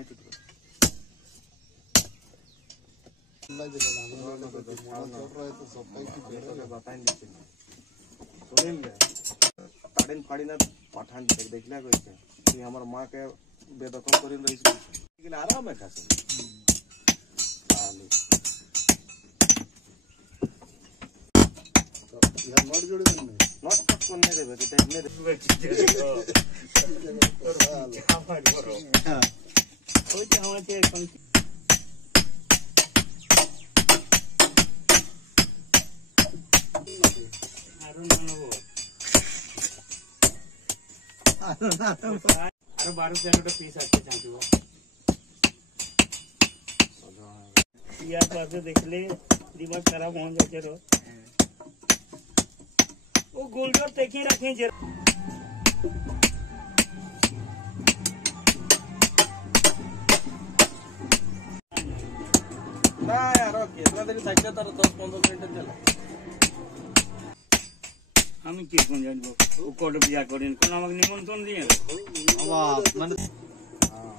नहीं टूट लग गया ना चल रहा है तो सब कहीं बता नहीं सुनिल ताड़िन फाड़ी ना पठान देखला कइसे कि हमर मां के बेदखल करिन रहिस कि आराम है खासे तो यार नोट जोड़ी नहीं नॉट कट करने देबे कि देखने देबे हां कोई चाहवा के আরো 12-13টা পিস আছে চাঁদু ইয়ার পাশে দেখলে দিমাগ খারাপ হয়ে যাচ্ছে রো ও গোলজোর দেখে রাখেন যে না यार केतना देरी साइकिल तर 10-15 मिनिट चला আমি কি কোন জানবো ও কোড বিয়া করেন কোন আমাকে নিমন্ত্রণ দিয়ে বাবা মানে হ্যাঁ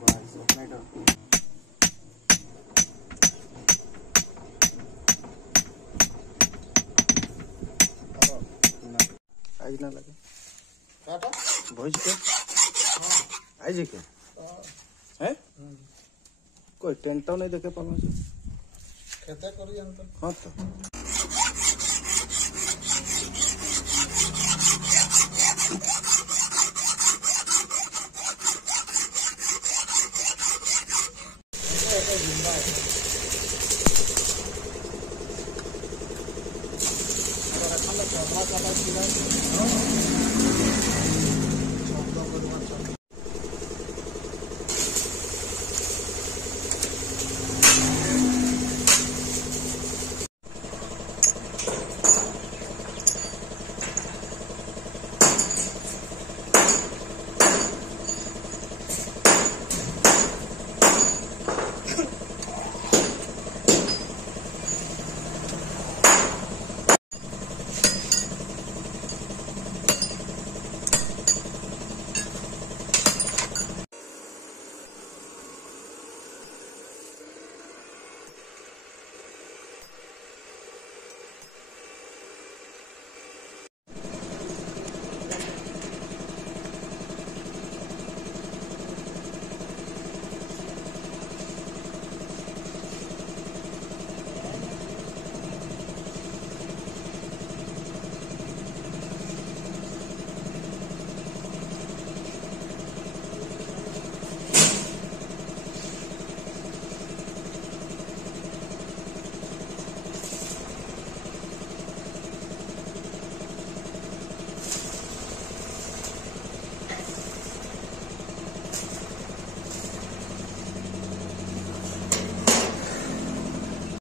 ভাই সপনাইটা आज ना लगे काटा भोज के आज के हैं कोई टेंटो नहीं देखे पालो खेते करी अंत हां तो